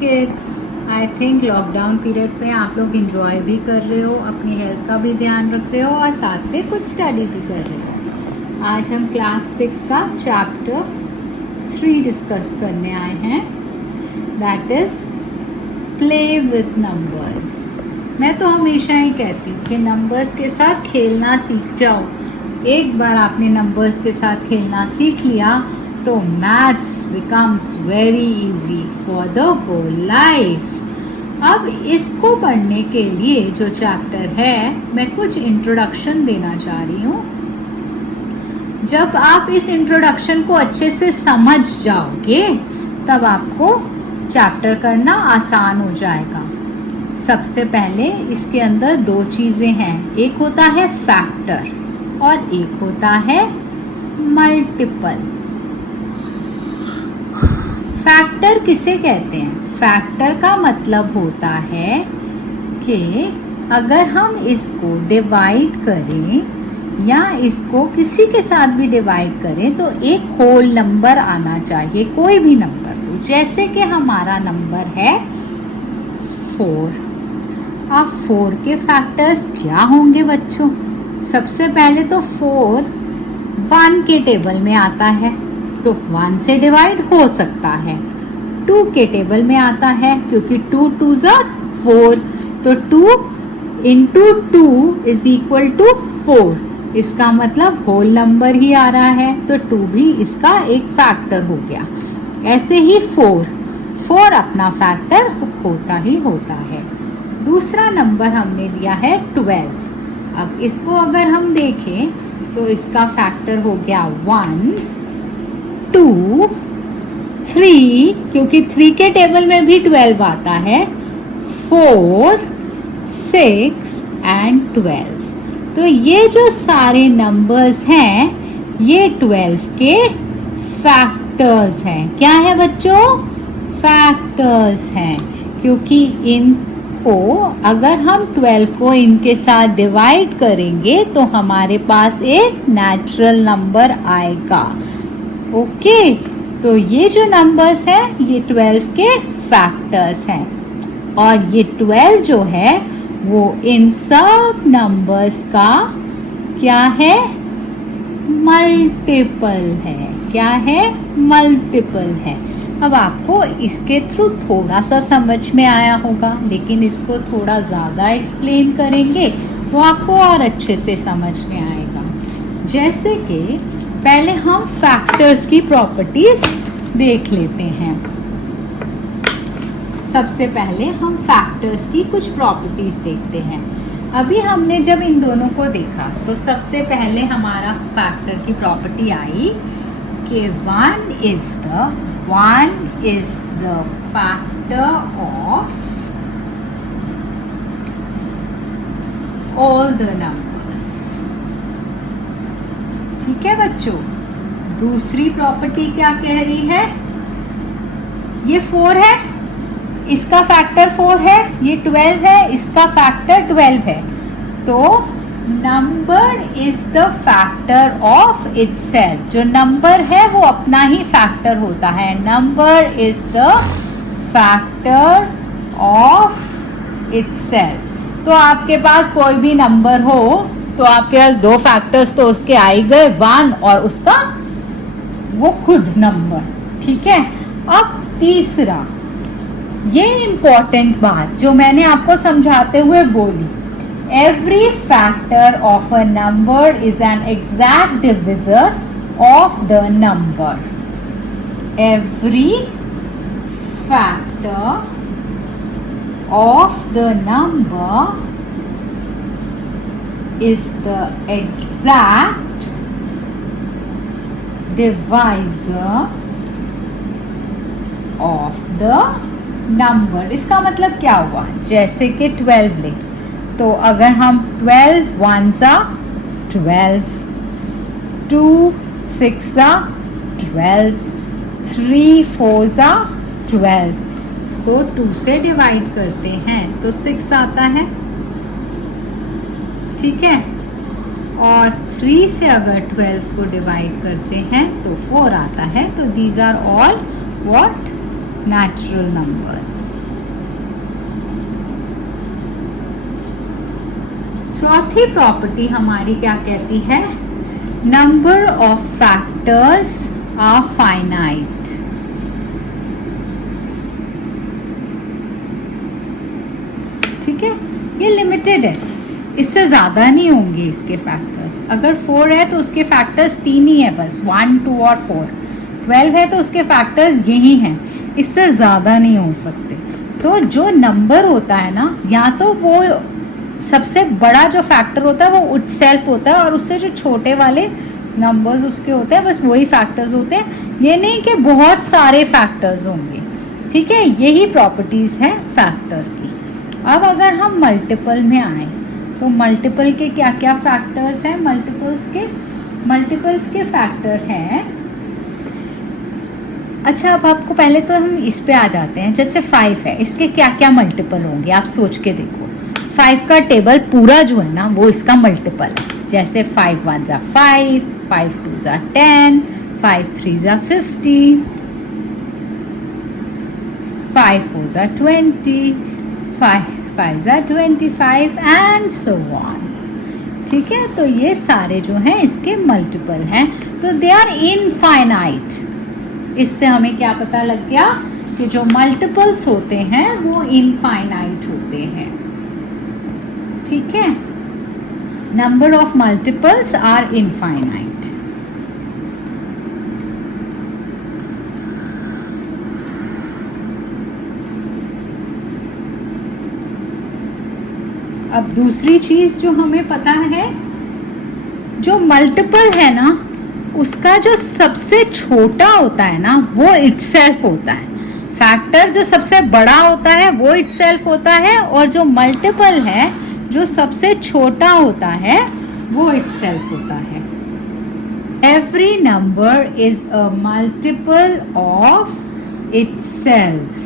Kids, I think lockdown period पे आप लोग इंजॉय भी कर रहे हो, अपनी हेल्थ का भी ध्यान रख रहे हो और साथ में कुछ स्टडी भी कर रहे हो। आज हम क्लास 6 का चैप्टर 3 डिस्कस करने आए हैं, that is play with numbers. मैं तो हमेशा ही कहती हूँ कि नंबर्स के साथ खेलना सीख जाओ। एक बार आपने नंबर्स के साथ खेलना सीख लिया तो maths becomes very easy for the whole life. अब इसको पढ़ने के लिए जो चैप्टर है, मैं कुछ इंट्रोडक्शन देना चाह रही हूँ। जब आप इस इंट्रोडक्शन को अच्छे से समझ जाओगे तब आपको चैप्टर करना आसान हो जाएगा। सबसे पहले इसके अंदर दो चीज़ें हैं, एक होता है फैक्टर और एक होता है मल्टीपल। फैक्टर किसे कहते हैं? फैक्टर का मतलब होता है कि अगर हम इसको डिवाइड करें या इसको किसी के साथ भी डिवाइड करें तो एक होल नंबर आना चाहिए, कोई भी नंबर। तो जैसे कि हमारा नंबर है 4। अब 4 के फैक्टर्स क्या होंगे बच्चों? सबसे पहले तो 4 1 के टेबल में आता है तो 1 से डिवाइड हो सकता है। 2 के टेबल में आता है क्योंकि 2 2s are 4, तो 2 into 2 is equal to 4। इसका मतलब होल नंबर ही आ रहा है तो 2 भी इसका एक फैक्टर हो गया। ऐसे ही 4 अपना फैक्टर होता ही होता है। दूसरा नंबर हमने लिया है 12। अब इसको अगर हम देखें तो इसका फैक्टर हो गया 1 2 3, क्योंकि 3 के टेबल में भी 12 आता है, 4 6 एंड 12। तो ये जो सारे नंबर्स हैं ये 12 के फैक्टर्स हैं। क्या है बच्चों? फैक्टर्स हैं, क्योंकि इनको अगर हम 12 को इनके साथ डिवाइड करेंगे तो हमारे पास एक नेचुरल नंबर आएगा। ओके, तो ये जो नंबर्स हैं ये 12 के फैक्टर्स हैं और ये 12 जो है वो इन सब नंबर्स का क्या है? मल्टीपल है। क्या है? मल्टीपल है। अब आपको इसके थ्रू थोड़ा सा समझ में आया होगा, लेकिन इसको थोड़ा ज़्यादा एक्सप्लेन करेंगे तो आपको और अच्छे से समझ में आएगा। जैसे कि पहले हम फैक्टर्स की प्रॉपर्टीज देख लेते हैं। सबसे पहले हम फैक्टर्स की कुछ प्रॉपर्टीज देखते हैं। अभी हमने जब इन दोनों को देखा तो सबसे पहले हमारा फैक्टर की प्रॉपर्टी आई कि 1 is the factor of all the numbers। ठीक है बच्चों। दूसरी प्रॉपर्टी क्या कह रही है? ये 4 है, इसका फैक्टर 4 है, ये 12 है, इसका फैक्टर 12 है, तो number is the factor of itself. जो नंबर है वो अपना ही फैक्टर होता है। Number is the factor of itself. तो आपके पास कोई भी नंबर हो तो आपके पास दो फैक्टर्स तो उसके आ ही गए, 1 और उसका वो खुद नंबर। ठीक है। अब तीसरा, ये इंपॉर्टेंट बात जो मैंने आपको समझाते हुए बोली, every factor of a number is an exact divisor of the number. Every factor of the number is the exact divisor of the number। इसका मतलब क्या हुआ? जैसे कि 12 ले, तो अगर हम 12 1s are 12, 2 6s are 12, 3 4s are 12, को 2 से डिवाइड करते हैं तो 6 आता है। ठीक है। और 3 से अगर 12 को डिवाइड करते हैं तो 4 आता है। तो these are all what? Natural numbers. चौथी प्रॉपर्टी हमारी क्या कहती है? Number of factors are finite. ठीक है, ये लिमिटेड है, इससे ज़्यादा नहीं होंगे इसके फैक्टर्स। अगर 4 है तो उसके फैक्टर्स 3 ही है बस, 1, 2 और 4। 12 है तो उसके फैक्टर्स यही हैं, इससे ज़्यादा नहीं हो सकते। तो जो नंबर होता है ना, या तो वो सबसे बड़ा जो फैक्टर होता है वो इटसेल्फ होता है, और उससे जो छोटे वाले नंबर्स उसके होते हैं बस वही फैक्टर्स होते हैं। ये नहीं कि बहुत सारे फैक्टर्स होंगे। ठीक है, यही प्रॉपर्टीज़ है फैक्टर की। अब अगर हम मल्टीपल में आए तो मल्टीपल के क्या क्या फैक्टर्स हैं? मल्टीपल्स के फैक्टर हैं। अच्छा, अब आपको पहले तो हम इस पे आ जाते हैं। जैसे 5 है, इसके क्या क्या मल्टीपल होंगे आप सोच के देखो। 5 का टेबल पूरा जो है ना वो इसका मल्टीपल है। जैसे 5 1 ज़ा 5, 5 2 ज़ा 10, 5 3 ज़ा 50, 5 4 ज़ा 20, 5 5 ज़ा 25 एंड सो ऑन। ठीक है, तो ये सारे जो हैं इसके मल्टीपल हैं, तो दे आर इनफाइनाइट। इससे हमें क्या पता लग गया कि जो मल्टीपल्स होते हैं वो इनफाइनाइट होते हैं। ठीक है, number of multiples are infinite. अब दूसरी चीज जो हमें पता है, जो मल्टीपल है ना उसका जो सबसे छोटा होता है ना वो इटसेल्फ होता है। फैक्टर जो सबसे बड़ा होता है वो इटसेल्फ होता है, और जो मल्टीपल है जो सबसे छोटा होता है वो इटसेल्फ होता है। Every number is a multiple of itself.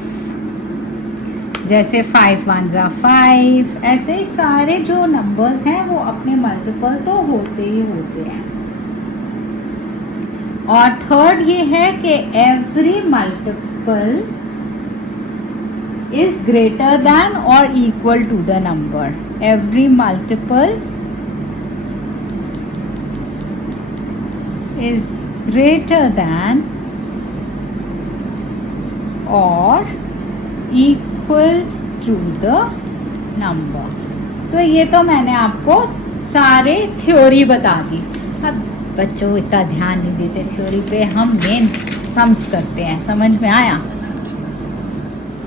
जैसे 5 1 ज़ा 5, ऐसे ही सारे जो नंबर्स हैं वो अपने मल्टीपल तो होते ही होते हैं। और थर्ड ये है कि every multiple is greater than और equal to the number. Every multiple is greater than और इक्वल टू द नंबर। तो ये तो मैंने आपको सारे थ्योरी बता दी। अब बच्चों इतना ध्यान नहीं देते थ्योरी पे, हम मेन सम्स करते हैं। समझ में आया?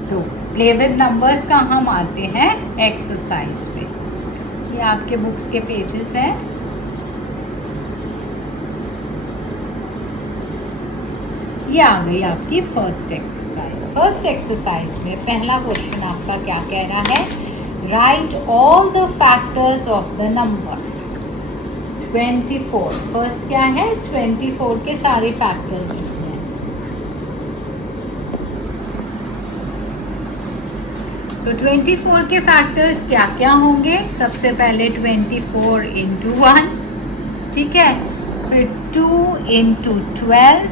तो प्ले विद नंबर्स का हम आते हैं एक्सरसाइज पे। ये आपके बुक्स के पेजेस हैं। ये आ गई आपकी फर्स्ट एक्सरसाइज। फर्स्ट एक्सरसाइज में पहला क्वेश्चन आपका क्या कह रहा है? Right all the factors of the number 24। First क्या है? 24 के सारे फैक्टर्स लिखने हैं। तो 24 के फैक्टर्स क्या क्या होंगे? सबसे पहले 24 इंटू 1, ठीक है, फिर 2 इंटू 12,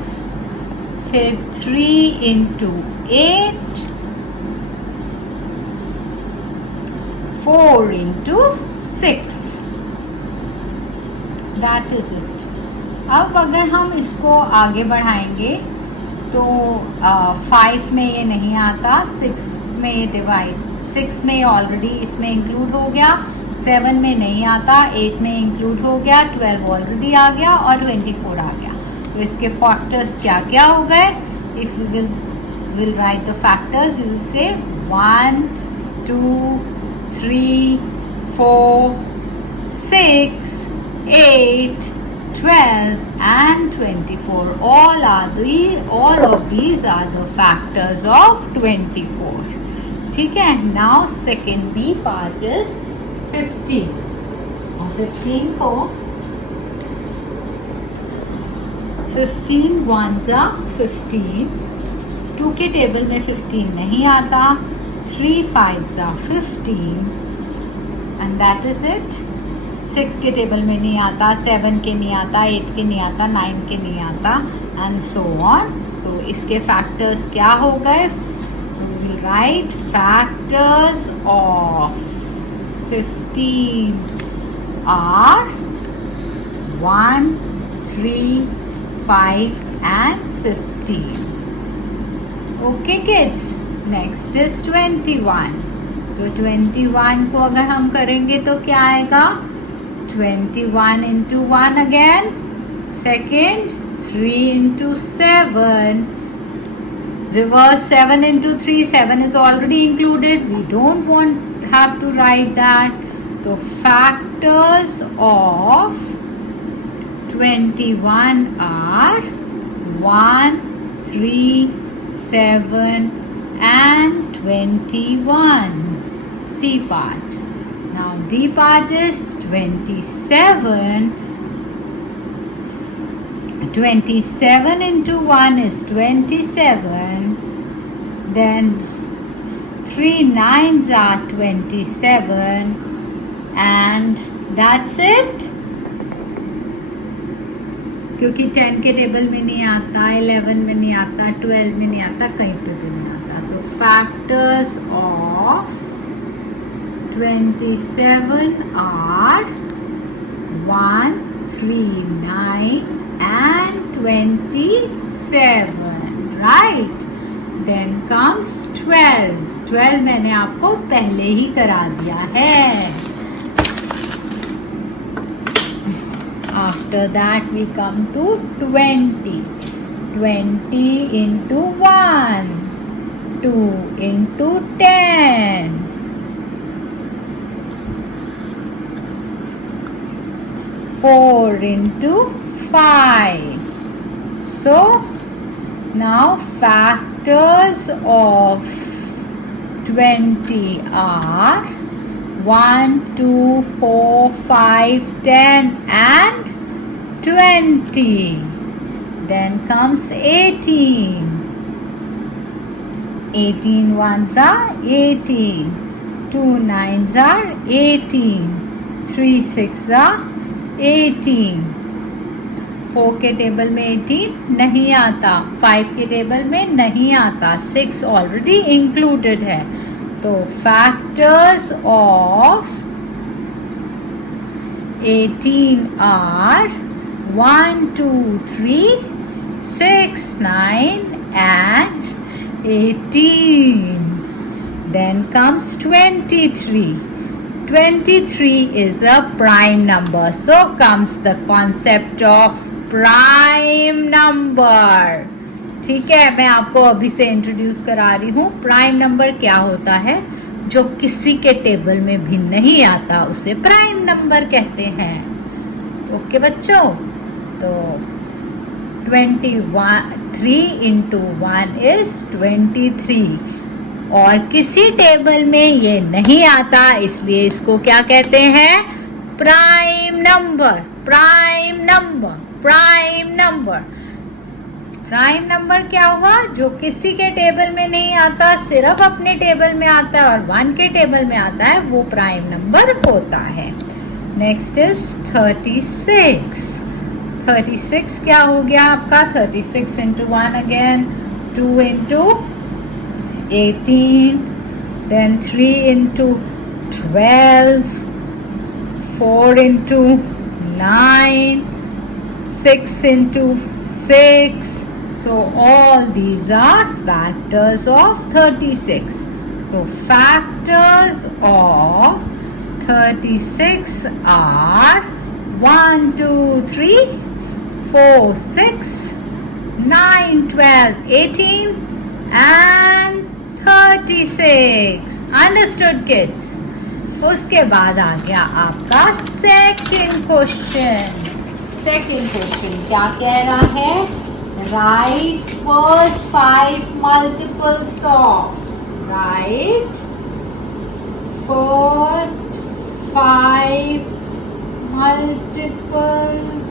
फिर 3 into 8, 4 into 6। That is it. अब अगर हम इसको आगे बढ़ाएंगे तो 5 में ये नहीं आता, 6 में ये डिवाइड, 6 में ऑलरेडी इसमें इंक्लूड हो गया, 7 में नहीं आता, 8 में इंक्लूड हो गया, 12 ऑलरेडी आ गया और 24 आ गया। तो इसके फैक्टर्स क्या क्या हो गए? If you will write the factors, you will say 1 2 3 4 6 8 12 and 24. All of these are the factors of 24. ठीक है। Now second B part is 15. और 15 को 15 1s are 15, 2 के टेबल में 15 नहीं आता, 3 5s are 15 and that is it. 6 के table में नहीं आता, 7 के नहीं आता, 8 के नहीं आता, 9 के नहीं आता and so on. So इसके फैक्टर्स क्या हो गए? We will write factors of 15 are 1, 3, 5 and 15. Okay kids, next is 21. तो 21 को अगर हम करेंगे तो क्या आएगा? 21 into 1 again. Second, 3 into 7. Reverse 7 into 3. 7 is already included. We don't have to write that. So factors of 21 are 1, 3, 7 and 21. C part. Now D part is 27. 27 into 1 is 27. Then 3 9s are 27. And that's it. क्योंकि 10 के table में नहीं आता, 11 में नहीं आता, 12 में नहीं आता, कहीं पे भी नहीं आता. तो factors of 27 are 1, 3, 9 and 27. Right? Then comes 12. 12 मैंने आपको पहले ही करा दिया है. After that we come to 20. 20 into 1. 2 into 10. 4 into 5. So now factors of 20 are 1, 2, 4, 5, 10 and 20. Then comes 18. 18 ones are 18. 2 9s are 18. 3 6 are 18. 4 के टेबल में 18 नहीं आता, 5 के टेबल में नहीं आता, 6 ऑलरेडी इंक्लूडेड है. तो factors of 18 are 1, 2, 3, 6, 9 and 18. Then comes 23. 23 is a prime number. So comes the concept of prime number. ठीक है, मैं आपको अभी से इंट्रोड्यूस करा रही हूँ. प्राइम नंबर क्या होता है? जो किसी के टेबल में भी नहीं आता उसे प्राइम नंबर कहते हैं. ओके बच्चों, तो 23 into 1 is 23. और किसी टेबल में ये नहीं आता, इसलिए इसको क्या कहते हैं? Prime number. Prime number. Prime number. Prime number क्या हुआ? जो किसी के टेबल में नहीं आता, सिर्फ अपने टेबल में आता है और 1 के टेबल में आता है, वो प्राइम नंबर होता है. Next is 36. 36 क्या हो गया आपका? 36 into 1 again. 2 into 18. Then 3 into 12. 4 into 9. 6 into 6. So all these are factors of 36. So factors of 36 are 1, 2, 3, 4, 6, 9, 12, 18 and 36. Understood kids? उसके बाद आ गया आपका सेकंड क्वेश्चन. सेकंड क्वेश्चन क्या कह रहा है? Write first 5 multiples of. Write first 5 multiples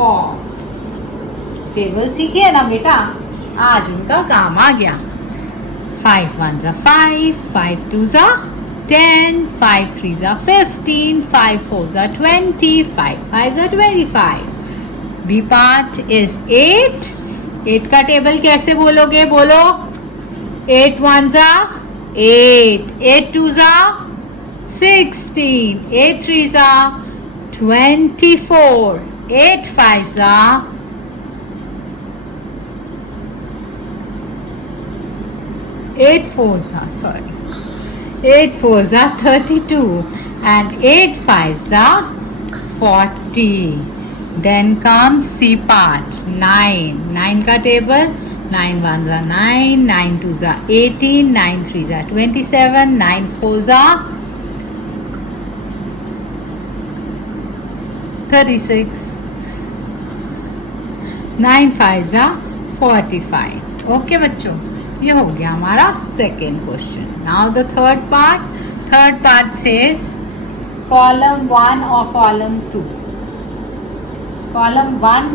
of. Table सीखे ना बेटा, आज उनका काम आ गया. 5 1s are 5, 5 2s are 10, 5 3s are 15, 5 4s are 20, 5 5s are 25. B part is 8. 8 का टेबल कैसे बोलोगे? बोलो. 8 1s are 8, 8 2s are 16, 8 3s are 24. 8 5s are 8 4s are, sorry. 8 4s are 32 and 8 5s are 40. Then comes C part. 9. 9 का table. 9 1s are 9. 9 2s are 18. 9 3s are 27. 9 4s are 36. 9 5s are 45. Okay बच्चों, ये हो गया हमारा second question. Now the third part. Third part says column 1 और column 2. Column 1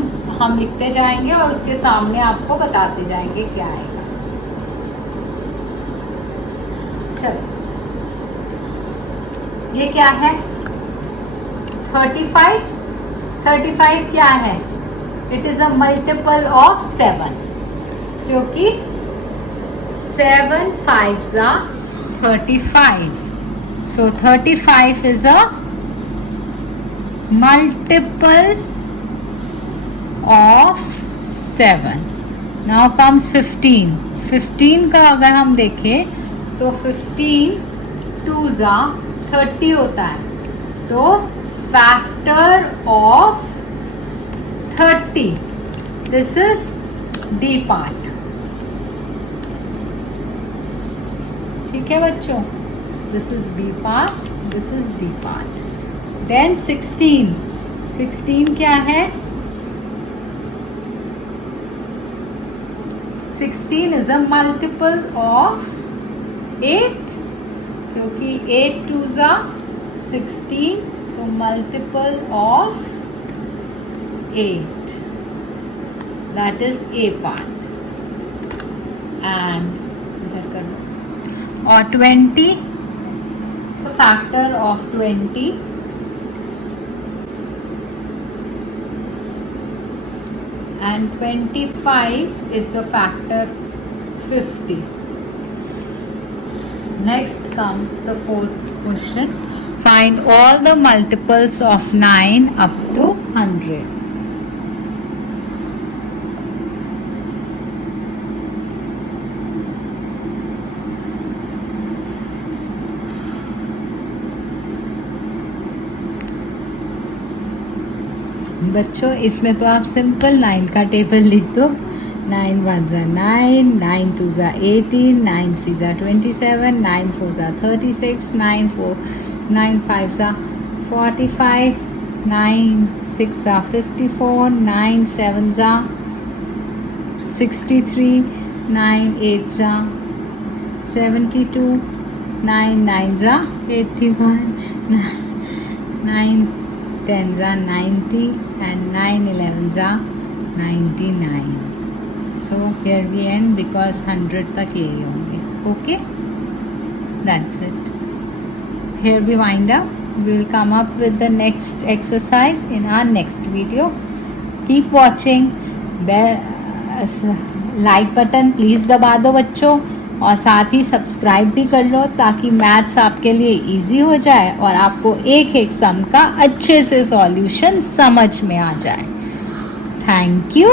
हम लिखते जाएंगे और उसके सामने आपको बताते जाएंगे क्या आएगा. चलो, ये क्या है? 35. 35 क्या है? It is a multiple of 7, क्योंकि 7 5s are 35. So 35 is a multiple of 7. Now comes 15. 15 का अगर हम देखें तो 15 2s are 30 होता है. तो factor of 30. This is D part. ठीक है बच्चों, this is B part, this is D part. Then 16. 16 क्या है? 16 इज अ मल्टीपल ऑफ 8, क्योंकि 8 2s are 16, तो multiple of 8. That is a part. And इधर कर लो. और 20, factor of 20. And 25 is the factor 50. Next comes the fourth question. Find all the multiples of 9 up to 100. बच्चों, इसमें तो आप simple 9 का टेबल लिख दो. 9 1s are 9, 9 2s are 18, 9 3s are 27, 9 4s are 36, 9 5s are 45, 9 6 are 54, 9 7s are 63, 9 8s are 72, 9 9s are 81, 9 10s are 90 and 9 11s are 99. So here we end because 100 तक यही होंगे. Okay, that's it. Here we wind up. We will come up with the next exercise in our next video. Keep watching. Like button please दबा दो बच्चों, और साथ ही subscribe भी कर लो ताकि मैथ्स आपके लिए इजी हो जाए और आपको एक एक सम का अच्छे से सॉल्यूशन समझ में आ जाए. Thank you.